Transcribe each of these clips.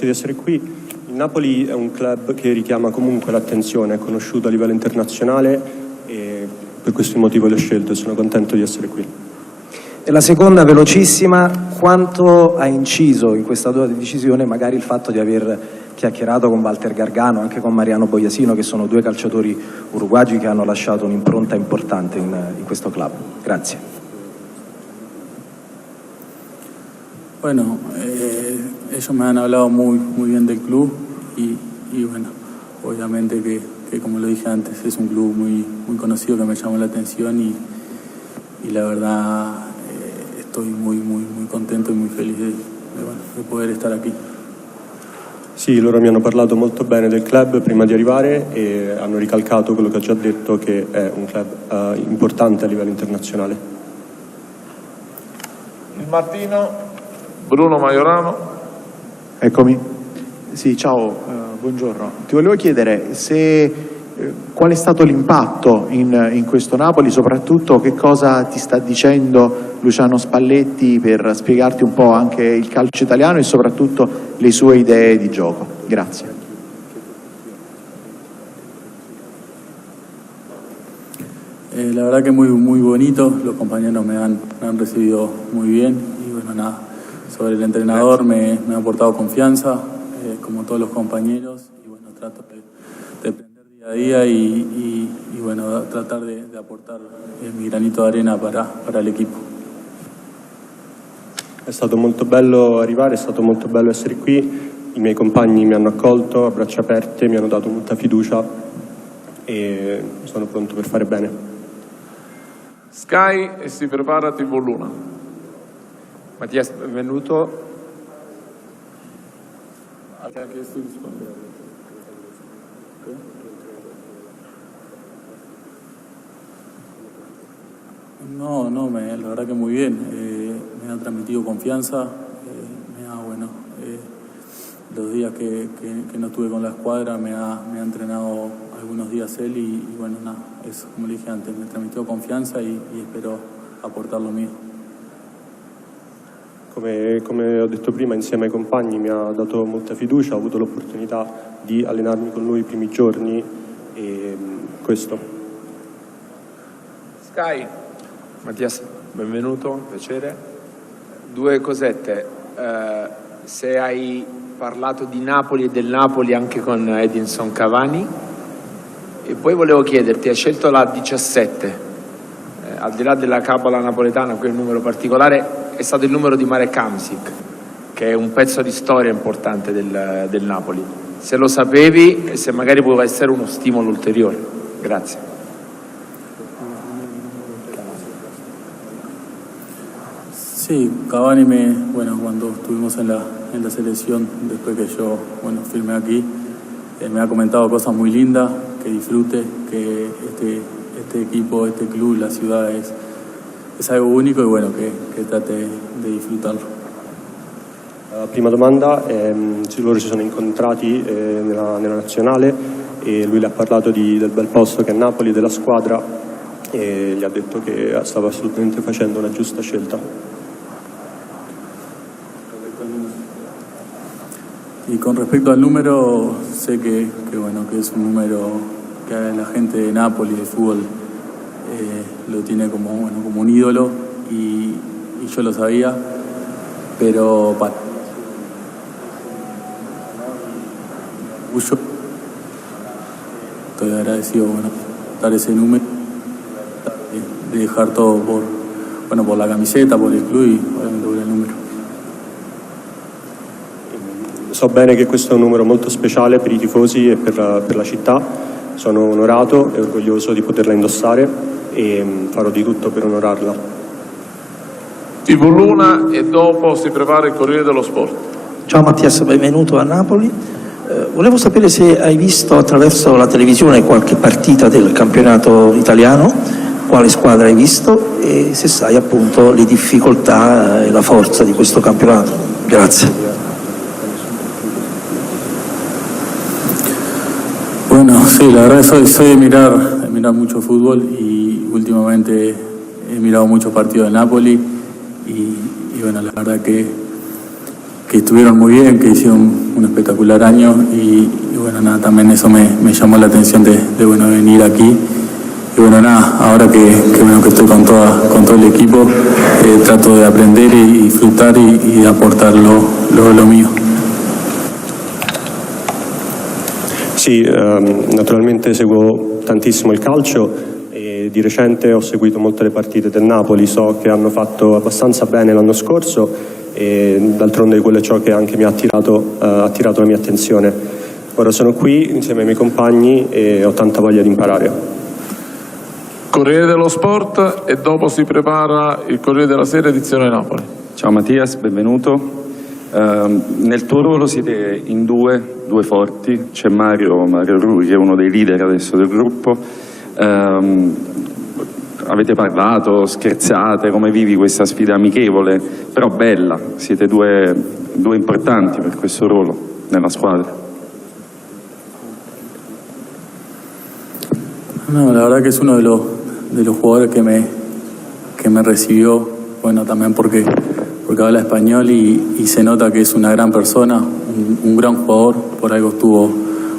grazie di essere qui. Il Napoli è un club che richiama comunque l'attenzione, è conosciuto a livello internazionale e per questo motivo l'ho scelto e sono contento di essere qui. E la seconda, velocissima, quanto ha inciso in questa tua decisione magari il fatto di aver chiacchierato con Walter Gargano, anche con Mariano Boiasino, che sono due calciatori uruguagi che hanno lasciato un'impronta importante in questo club? Grazie. Bueno, ellos me han hablado muy bien del club y bueno, obviamente que como lo dije antes, es un club muy conocido que me llamó la atención y la verdad estoy muy contento y muy feliz de poder estar aquí. Sì, loro mi hanno parlato molto bene del club prima di arrivare e hanno ricalcato quello che ho già detto, che è un club importante a livello internazionale. Il Martino, Bruno Maiorano. Eccomi. Sì, ciao, buongiorno. Ti volevo chiedere qual è stato l'impatto in questo Napoli, soprattutto che cosa ti sta dicendo Luciano Spalletti per spiegarti un po' anche il calcio italiano e soprattutto le sue idee di gioco. Grazie. La verdad que muy bonito, los compañeros me han recibido muy bien y bueno, nada, sobre el entrenador me ha aportado confianza, como todos los compañeros, y bueno, trato de aprender día a día y bueno, tratar de aportar mi granito de arena para el equipo. È stato molto bello arrivare, è stato molto bello essere qui, i miei compagni mi hanno accolto a braccia aperte, mi hanno dato molta fiducia e sono pronto per fare bene. Sky e si prepara TV Luna. Mattias, benvenuto. No, la verdad que muy bien. Me han transmitido confianza. Los días que no estuve con la escuadra me ha entrenado algunos días él y bueno, nada, eso, como le dije antes, me transmitió confianza y espero aportar lo mio. Come ho detto prima, insieme ai compagni mi ha dato molta fiducia, ho avuto l'opportunità di allenarmi con lui i primi giorni e questo. Sky. Mattias, benvenuto, piacere. Due cosette, se hai parlato di Napoli e del Napoli anche con Edinson Cavani, e poi volevo chiederti, hai scelto la 17, al di là della cabala napoletana, qui è un numero particolare, è stato il numero di Marek Hamsik, che è un pezzo di storia importante del Napoli. Se lo sapevi e se magari può essere uno stimolo ulteriore. Grazie. Sí, Cavani cuando estuvimos en la selección, después que yo firmé aquí, me ha comentado cosas muy lindas, que disfrute, que este equipo, este club, la ciudad es algo único y bueno, que trate de disfrutarlo. La prima domanda, loro si sono incontrati nella nazionale e lui le ha parlato del bel posto che è Napoli, della squadra, e gli ha detto che stava assolutamente facendo una giusta scelta. Y con respecto al número, sé que es un número que la gente de Napoli, de fútbol, lo tiene como un ídolo y yo lo sabía, pero estoy agradecido dar ese número, de dejar todo por la camiseta, por el club y obviamente por el número. So bene che questo è un numero molto speciale per i tifosi e per la città. Sono onorato e orgoglioso di poterla indossare e farò di tutto per onorarla. TV Luna e dopo si prepara il Corriere dello Sport. Ciao Mattias, benvenuto a Napoli. Volevo sapere se hai visto attraverso la televisione qualche partita del campionato italiano, quale squadra hai visto e se sai appunto le difficoltà e la forza di questo campionato. Grazie. Bueno, sí, la verdad soy de mirar mucho fútbol y últimamente he mirado muchos partidos de Napoli y bueno, la verdad que estuvieron muy bien, que hicieron un espectacular año y bueno, nada, también eso me llamó la atención de bueno, venir aquí. Y bueno, nada, ahora que estoy con todo el equipo, trato de aprender y disfrutar y de aportar lo mio. Sì, naturalmente seguo tantissimo il calcio e di recente ho seguito molte le partite del Napoli, so che hanno fatto abbastanza bene l'anno scorso e d'altronde quello è ciò che anche mi ha attirato la mia attenzione. Ora sono qui insieme ai miei compagni e ho tanta voglia di imparare. Corriere dello Sport e dopo si prepara il Corriere della Sera edizione Napoli. Ciao Mattias, benvenuto. Nel tuo ruolo siete in due forti, c'è Mario Rui che è uno dei leader adesso del gruppo. Avete parlato, scherzate, come vivi questa sfida amichevole, però bella, siete due importanti per questo ruolo nella squadra. No, la verdad que es uno de los jugadores que me recibió, bueno, también porque habla español y se nota que es una gran persona, un gran jugador, por algo estuvo,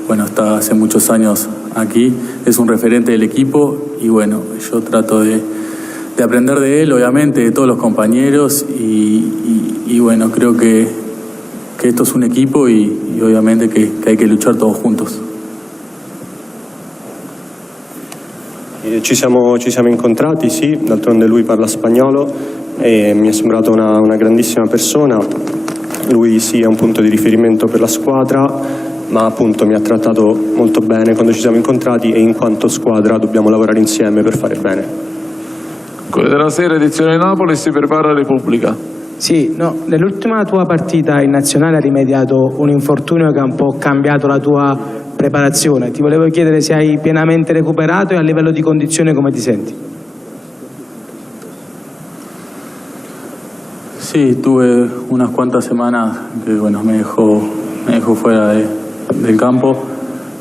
bueno, está hace muchos años aquí, es un referente del equipo y bueno, yo trato de aprender de él, obviamente, de todos los compañeros y bueno, creo que esto es un equipo y obviamente que hay que luchar todos juntos. Ci siamo incontrati, sì, d'altronde lui parla spagnolo e mi è sembrato una grandissima persona. Lui sì è un punto di riferimento per la squadra, ma appunto mi ha trattato molto bene quando ci siamo incontrati e in quanto squadra dobbiamo lavorare insieme per fare bene. Corriere della Sera edizione Napoli, si prepara Repubblica. Sì, no, nell'ultima tua partita in nazionale hai rimediato un infortunio che ha un po' cambiato la tua preparazione. Ti volevo chiedere se hai pienamente recuperato e a livello di condizione come ti senti. Sí, tuve unas cuantas semanas que bueno, me dejó fuera del campo,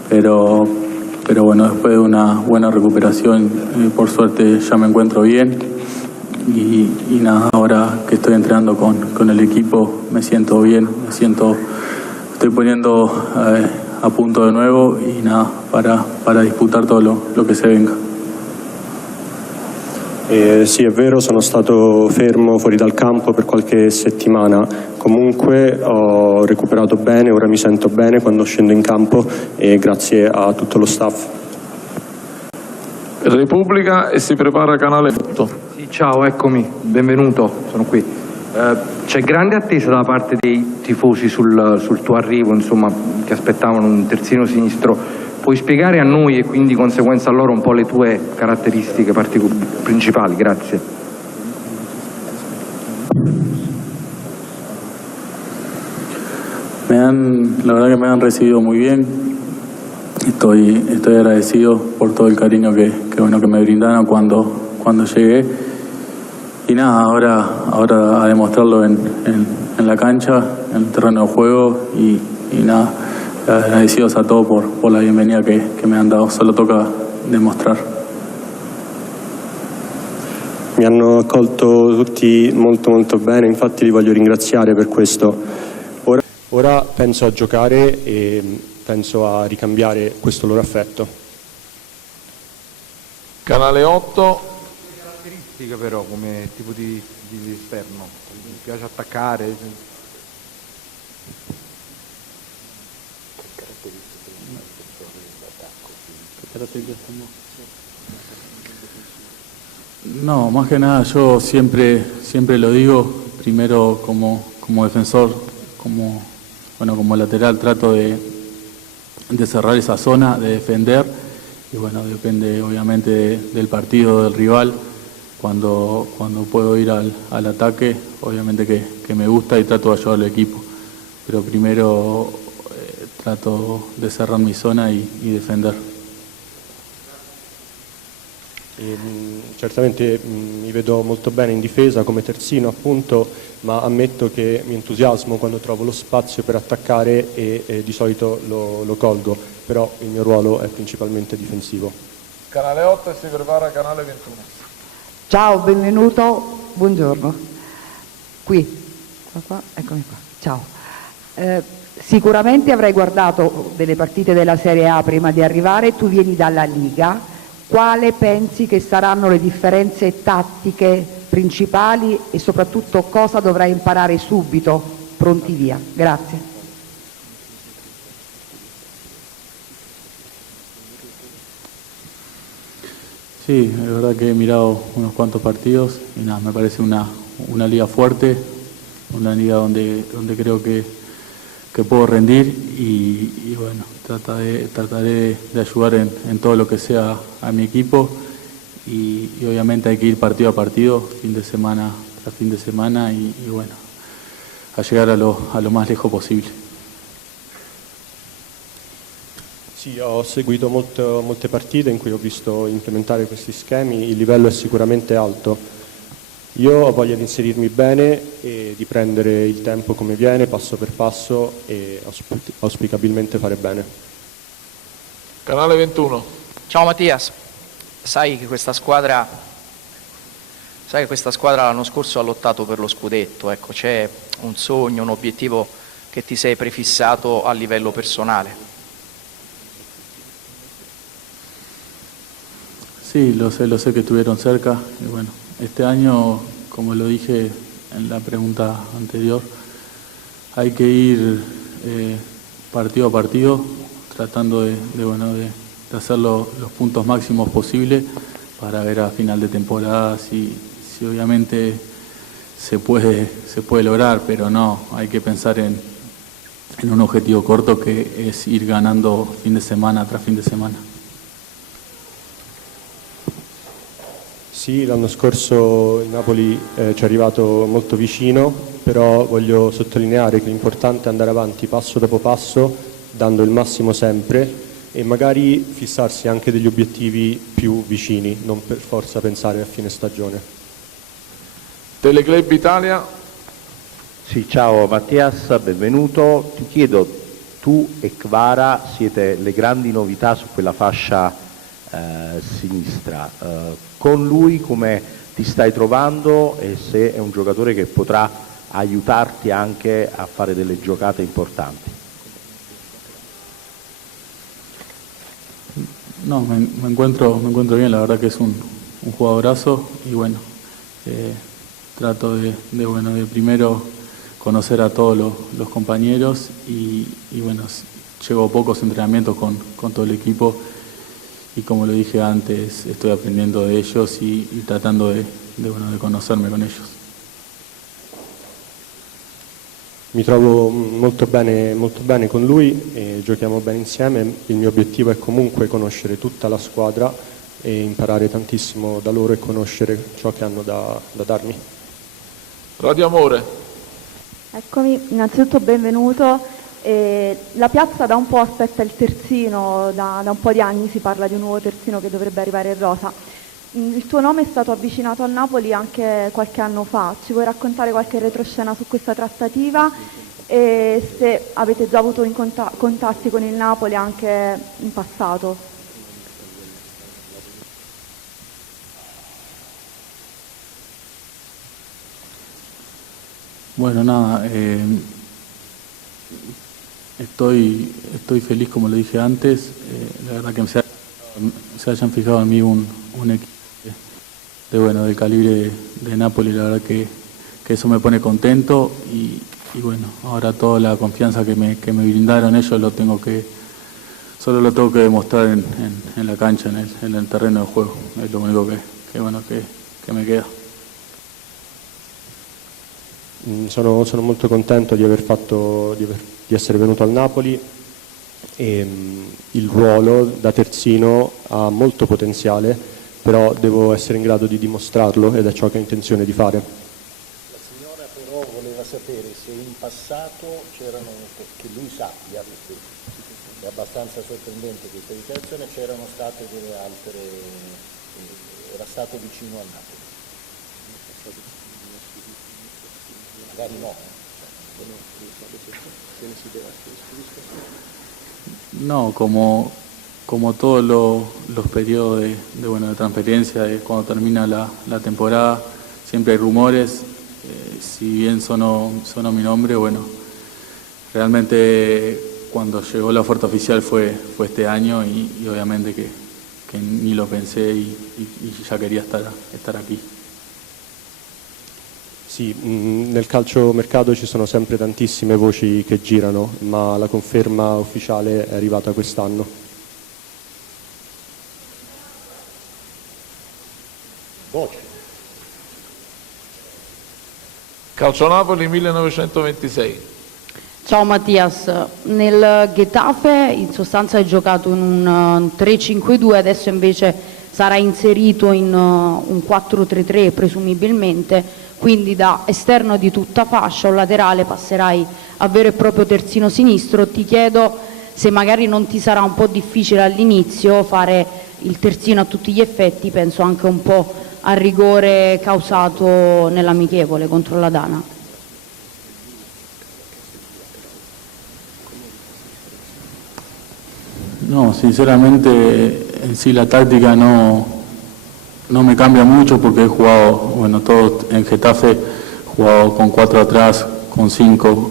pero bueno, después de una buena recuperación, por suerte ya me encuentro bien y nada, ahora que estoy entrenando con el equipo me siento bien, estoy poniendo a punto de nuevo y nada, para disputar todo lo che se venga. Sì, è vero, sono stato fermo fuori dal campo per qualche settimana, comunque ho recuperato bene, ora mi sento bene quando scendo in campo e grazie a tutto lo staff. Repubblica e si prepara Canale 8. Sì, ciao, eccomi, benvenuto, sono qui. C'è grande attesa da parte dei tifosi sul tuo arrivo, insomma, che aspettavano un terzino sinistro. Puoi spiegare a noi e quindi di conseguenza a loro un po' le tue caratteristiche principali? Grazie. La verdad que me han recibido muy bien. Estoy agradecido por todo el cariño que me brindaron cuando llegué. Y nada, ahora a demostrarlo en la cancha, en el terreno de juego y nada, agradecidos a todos por la bienvenida que me han dado, solo toca demostrar. Mi hanno accolto tutti molto bene, infatti li voglio ringraziare per questo. Ora penso a giocare e penso a ricambiare questo loro affetto. Canale 8. Caratteristiche però come tipo di esterno, mi piace attaccare. No, más que nada yo siempre lo digo, primero como defensor, como lateral trato de cerrar esa zona, de defender y bueno, depende obviamente del partido, del rival, cuando puedo ir al ataque, obviamente que me gusta y trato de ayudar al equipo, pero primero trato de cerrar mi zona y defender. Certamente mi vedo molto bene in difesa come terzino appunto, ma ammetto che mi entusiasmo quando trovo lo spazio per attaccare e di solito lo colgo, però il mio ruolo è principalmente difensivo. Canale 8 e si prepara Canale 21. Ciao, benvenuto, buongiorno. Qui, qua, eccomi qua, ciao. Sicuramente avrai guardato delle partite della Serie A prima di arrivare, tu vieni dalla Liga, quale pensi che saranno le differenze tattiche principali e soprattutto cosa dovrai imparare subito, pronti via? Grazie. Sí, es verdad que he mirado unos cuantos partidos y nada, me parece una liga fuerte, una liga donde creo que puedo rendir y bueno, trataré de ayudar en todo lo que sea a mi equipo y obviamente hay que ir partido a partido, fin de semana tras fin de semana y bueno, a llegar a lo más lejos posible. Sì, ho seguito molte partite in cui ho visto implementare questi schemi, il livello è sicuramente alto. Io ho voglia di inserirmi bene e di prendere il tempo come viene, passo per passo e auspicabilmente fare bene. Canale 21. Ciao Mattias, sai che questa squadra l'anno scorso ha lottato per lo scudetto, ecco, c'è un sogno, un obiettivo che ti sei prefissato a livello personale? Sí, lo sé que estuvieron cerca y bueno, este año, como lo dije en la pregunta anterior, hay que ir partido a partido, tratando de hacer los puntos máximos posibles para ver a final de temporada si obviamente se puede lograr, pero no, hay que pensar en un objetivo corto que es ir ganando fin de semana tras fin de semana. Sì, l'anno scorso il Napoli ci è arrivato molto vicino, però voglio sottolineare che l'importante è andare avanti passo dopo passo, dando il massimo sempre e magari fissarsi anche degli obiettivi più vicini, non per forza pensare a fine stagione. Teleclub Italia. Sì, ciao Mattias, benvenuto. Ti chiedo, tu e Kvara siete le grandi novità su quella fascia sinistra. Con lui come ti stai trovando e se è un giocatore che potrà aiutarti anche a fare delle giocate importanti? No, me encuentro bien, la verdad que es un jugadorazo y bueno, trato de primero conocer a todos los compañeros y bueno, llevo pocos entrenamientos con todo el equipo y como lo dije antes, estoy aprendiendo de ellos y tratando de conocerme con ellos. Mi trovo molto bene con lui e giochiamo bene insieme. Il mio obiettivo è comunque conoscere tutta la squadra e imparare tantissimo da loro e conoscere ciò che hanno da darmi. Radio Amore. Eccomi, innanzitutto benvenuto. La piazza da un po' aspetta il terzino, da un po' di anni si parla di un nuovo terzino che dovrebbe arrivare in rosa. Il tuo nome è stato avvicinato al Napoli anche qualche anno fa, ci vuoi raccontare qualche retroscena su questa trattativa e se avete già avuto contatti con il Napoli anche in passato? Bueno, nada, estoy feliz, como lo dije antes, la verdad que se hayan fijado en mí un equipo del calibre de Napoli, la verdad que eso me pone contento y bueno, ahora toda la confianza que me brindaron ellos solo lo tengo que demostrar en la cancha, en el terreno de juego, es lo único que me queda. Sono molto contento di essere venuto al Napoli e il ruolo da terzino ha molto potenziale, però devo essere in grado di dimostrarlo ed è ciò che ho intenzione di fare. La signora però voleva sapere se in passato c'erano, che lui sappia, perché è abbastanza sorprendente questa dichiarazione, c'erano state delle altre, era stato vicino a Napoli. Magari no. No, como todos los periodos de transferencia, cuando termina la temporada, siempre hay rumores. Si bien sonó mi nombre, bueno, realmente cuando llegó la oferta oficial fue este año y obviamente que ni lo pensé y ya quería estar aquí. Sì, nel calciomercato ci sono sempre tantissime voci che girano, ma la conferma ufficiale è arrivata quest'anno. Voce. Calcio Napoli 1926. Ciao Mattias, nel Getafe in sostanza hai giocato in un 3-5-2, adesso invece sarai inserito in un 4-3-3 presumibilmente, quindi da esterno di tutta fascia o laterale passerai a vero e proprio terzino sinistro. Ti chiedo se magari non ti sarà un po' difficile all'inizio fare il terzino a tutti gli effetti, penso anche un po' al rigore causato nell'amichevole contro la Dana. No, sinceramente en sí la táctica no me cambia mucho porque he jugado, bueno, todo en Getafe, he jugado con 4 atrás, con 5,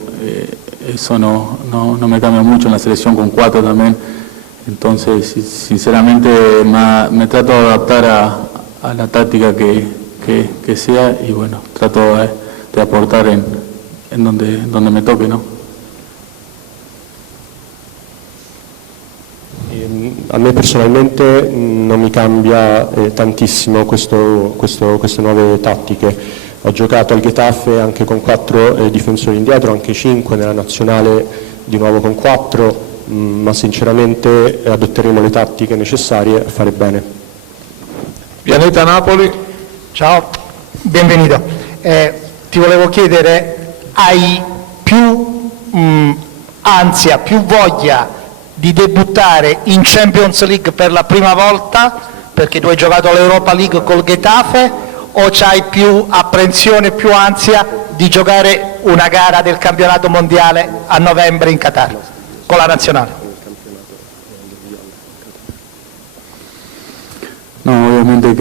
eso no me cambia mucho, en la selección con 4 también, entonces sinceramente me trato de adaptar a la táctica que sea y bueno, trato de aportar en donde me toque, ¿no? A me personalmente non mi cambia tantissimo queste nuove tattiche. Ho giocato al Getafe anche con 4 difensori indietro, anche 5 nella nazionale di nuovo con 4, ma sinceramente adotteremo le tattiche necessarie a fare bene. Pianeta Napoli. Ciao, benvenuto. Ti volevo chiedere, hai più ansia, più voglia di debuttare in Champions League per la prima volta, perché tu hai giocato all'Europa League col Getafe, o c'hai più apprensione, più ansia di giocare una gara del campionato mondiale a novembre in Qatar, con la nazionale? No, obviamente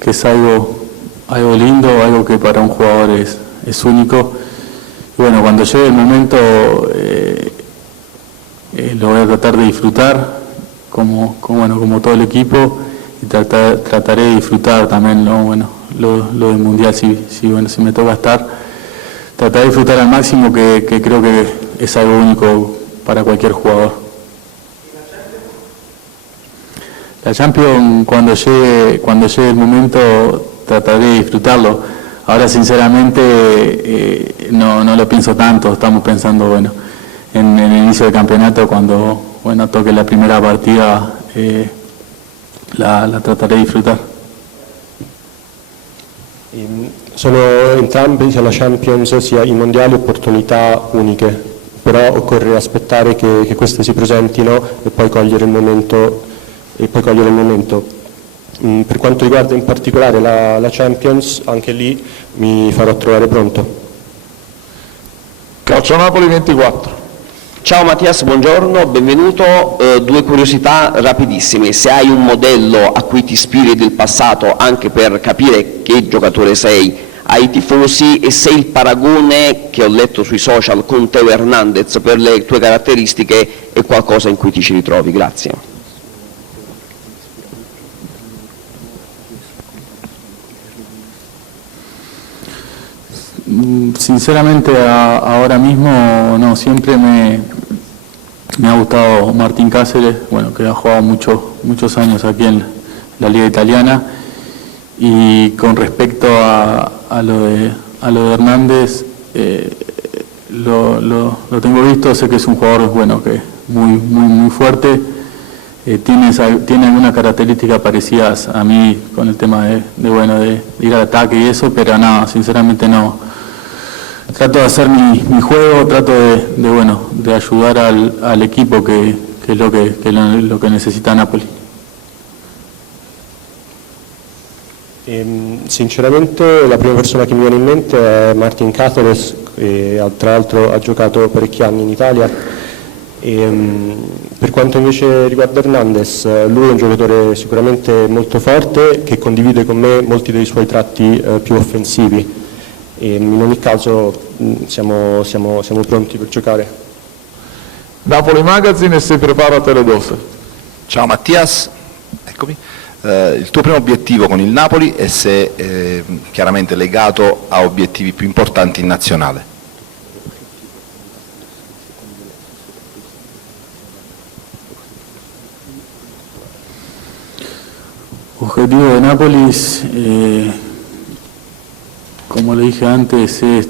que es algo lindo, algo que para un jugador es único. Y bueno, cuando llegue el momento lo voy a tratar de disfrutar como todo el equipo y trataré de disfrutar también lo del mundial si me toca estar, trataré de disfrutar al máximo que creo que es algo único para cualquier jugador. La Champions cuando llegue el momento trataré de disfrutarlo. Ahora sinceramente no lo pienso tanto, estamos pensando en el inicio del campeonato cuando toque la primera partida la trataré di disfrutar. Sono entrambi, sia la Champions sia i mondiali, opportunità uniche, però occorre aspettare che queste si presentino e poi cogliere il momento. Per quanto riguarda in particolare la Champions, anche lì mi farò trovare pronto. Calcio Napoli 24. Ciao Mattias, buongiorno, benvenuto. 2 curiosità rapidissime. Se hai un modello a cui ti ispiri del passato anche per capire che giocatore sei ai tifosi, e se il paragone che ho letto sui social con Teo Hernandez per le tue caratteristiche è qualcosa in cui ti ci ritrovi. Grazie. Sinceramente ahora mismo no, siempre me ha gustado Martín Cáceres, que ha jugado muchos años aquí en la Liga Italiana, y con respecto a lo de Hernández, lo tengo visto, sé que es un jugador que muy fuerte, tiene algunas características parecidas a mí con el tema de ir al ataque y eso, pero no, sinceramente no. Trato de hacer mi juego, trato de ayudar al equipo que es lo que necesita Napoli. Sinceramente la prima persona che mi viene in mente è Martín Cáceres, tra l'altro ha giocato parecchi anni in Italia. Per quanto invece riguarda Hernandez, lui è un giocatore sicuramente molto forte che condivide con me molti dei suoi tratti più offensivi. In ogni caso siamo pronti per giocare. Napoli Magazine e si prepara a Teledosa. Ciao Mattias, eccomi. Il tuo primo obiettivo con il Napoli e se chiaramente legato a obiettivi più importanti in nazionale. Objetivo de Nápoles, como le dije antes, es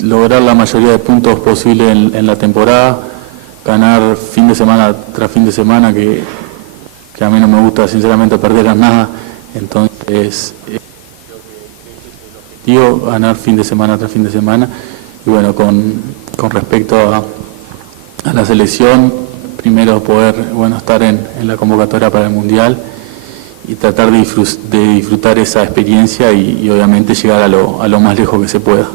lograr la mayoría de puntos posible en la temporada, ganar fin de semana tras fin de semana, que a mí no me gusta sinceramente perder a nada, entonces digo, ganar fin de semana tras fin de semana. Y bueno, con respecto a la selección, primero poder estar en la convocatoria para el Mundial y tratar de disfrutar esa experiencia y obviamente llegar a lo más lejos que se pueda.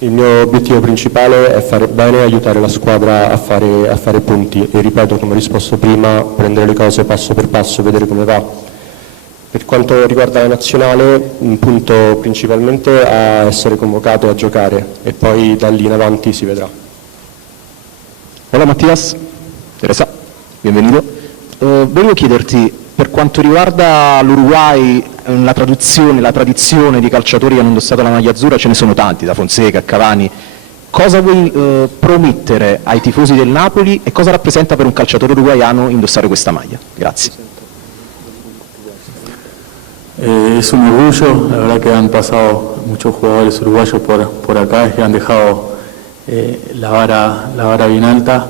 Il mio obiettivo principale è fare bene e aiutare la squadra a fare punti e, ripeto, come ho risposto prima, prendere le cose passo per passo, vedere come va. Per quanto riguarda la nazionale, un punto principalmente a essere convocato a giocare e poi da lì in avanti si vedrà. Hola Mattias, Teresa, bienvenido. Volevo chiederti, per quanto riguarda l'Uruguay, la tradizione di calciatori che hanno indossato la maglia azzurra, ce ne sono tanti, da Fonseca a Cavani. Cosa vuoi promettere ai tifosi del Napoli e cosa rappresenta per un calciatore uruguayano indossare questa maglia? Grazie. Es un orgullo, la verdad que han pasado muchos jugadores uruguayos por acá y han dejado la vara bien alta,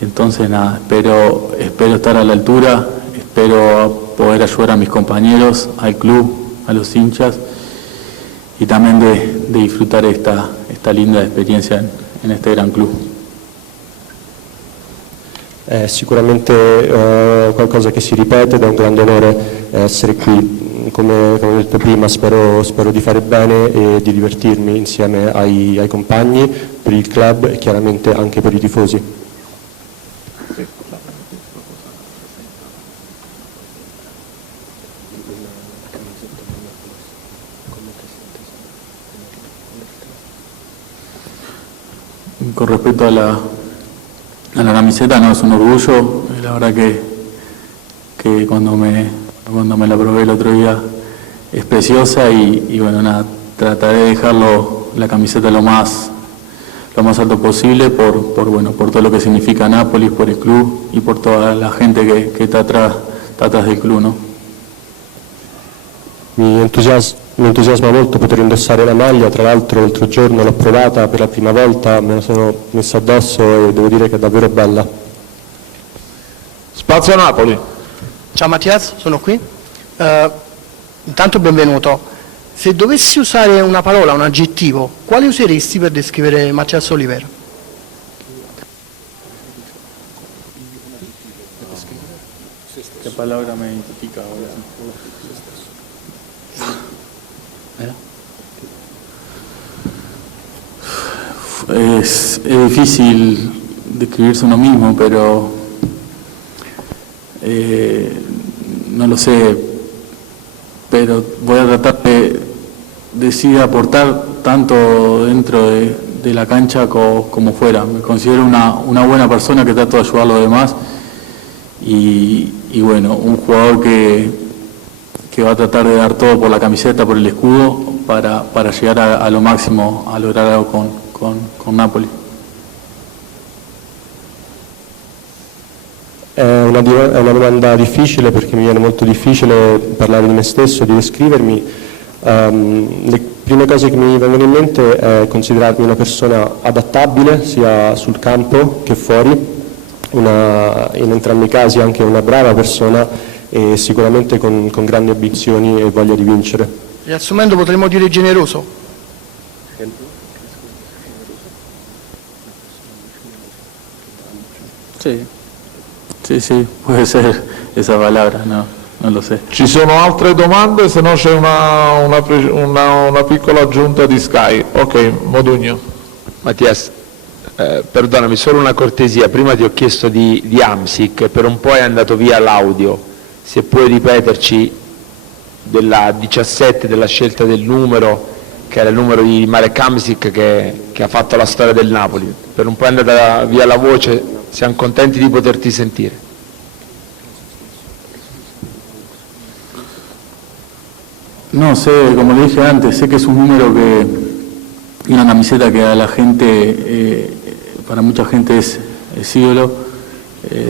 entonces nada, espero estar a la altura, espero poder ayudar a mis compañeros, al club, a los hinchas y también de disfrutar esta linda experiencia en este gran club. È sicuramente qualcosa che si ripete, ed è un grande onore essere qui. Come ho detto prima, spero di fare bene e di divertirmi insieme ai compagni, per il club e chiaramente anche per i tifosi. Con respecto a la camiseta, no, es un orgullo, la verdad que cuando me la probé el otro día es preciosa y bueno, nada, trataré de dejarlo la camiseta lo más alto posible por todo lo que significa Nápoles, por el club y por toda la gente que está atrás del club, ¿no? Mi entusiasma molto poter indossare la maglia, tra l'altro l'altro giorno l'ho provata per la prima volta, me la sono messa addosso e devo dire che è davvero bella. Spazio a Napoli. Ciao Mattias, sono qui. Intanto benvenuto. Se dovessi usare una parola, un aggettivo, quale useresti per descrivere Mattias Olivera? ¿Qué palabra me identifica ahora? Es difícil describirse uno mismo, pero no lo sé, pero voy a tratar de sí aportar tanto dentro de la cancha como fuera. Me considero una buena persona que trato de ayudar a los demás y bueno, un jugador que va a tratar de dar todo por la camiseta, por el escudo, para llegar a lo máximo, a lograr algo con Napoli. È una domanda difficile perché mi viene molto difficile parlare di me stesso, di descrivermi. Le prime cose che mi vengono in mente è considerarmi una persona adattabile sia sul campo che fuori, in entrambi i casi anche una brava persona e sicuramente con grandi ambizioni e voglia di vincere. Riassumendo potremmo dire generoso. Sí, puede ser esa palabra, no lo sé. Ci sono altre domande, se no c'è una piccola aggiunta di Sky. Ok, Modugno. Mattias, perdonami, solo una cortesia, prima ti ho chiesto di Amsic, per un po' è andato via l'audio, se puoi ripeterci della 17, della scelta del numero che era il numero di Marek Hamsik che ha fatto la storia del Napoli. Per un po' è andata via la voce, siamo contenti di poterti sentire. No, sé, como le dije antes, sé que es un número y una camiseta que a la gente, para mucha gente es ídolo.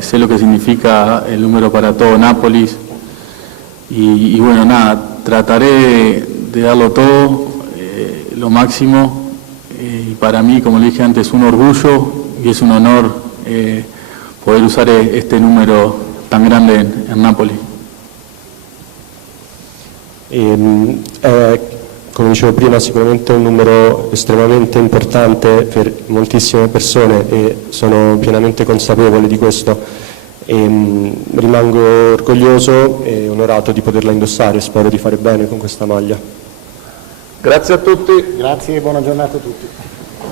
Sé lo que significa el número para todo Nápoles. Y bueno, nada, trataré de darlo todo, lo máximo. Y para mí, como le dije antes, es un orgullo y es un honor poder usar este número tan grande en Nápoles. Come dicevo prima, sicuramente è un numero estremamente importante per moltissime persone e sono pienamente consapevole di questo. Rimango orgoglioso e onorato di poterla indossare e spero di fare bene con questa maglia. Grazie a tutti. Grazie e buona giornata a tutti.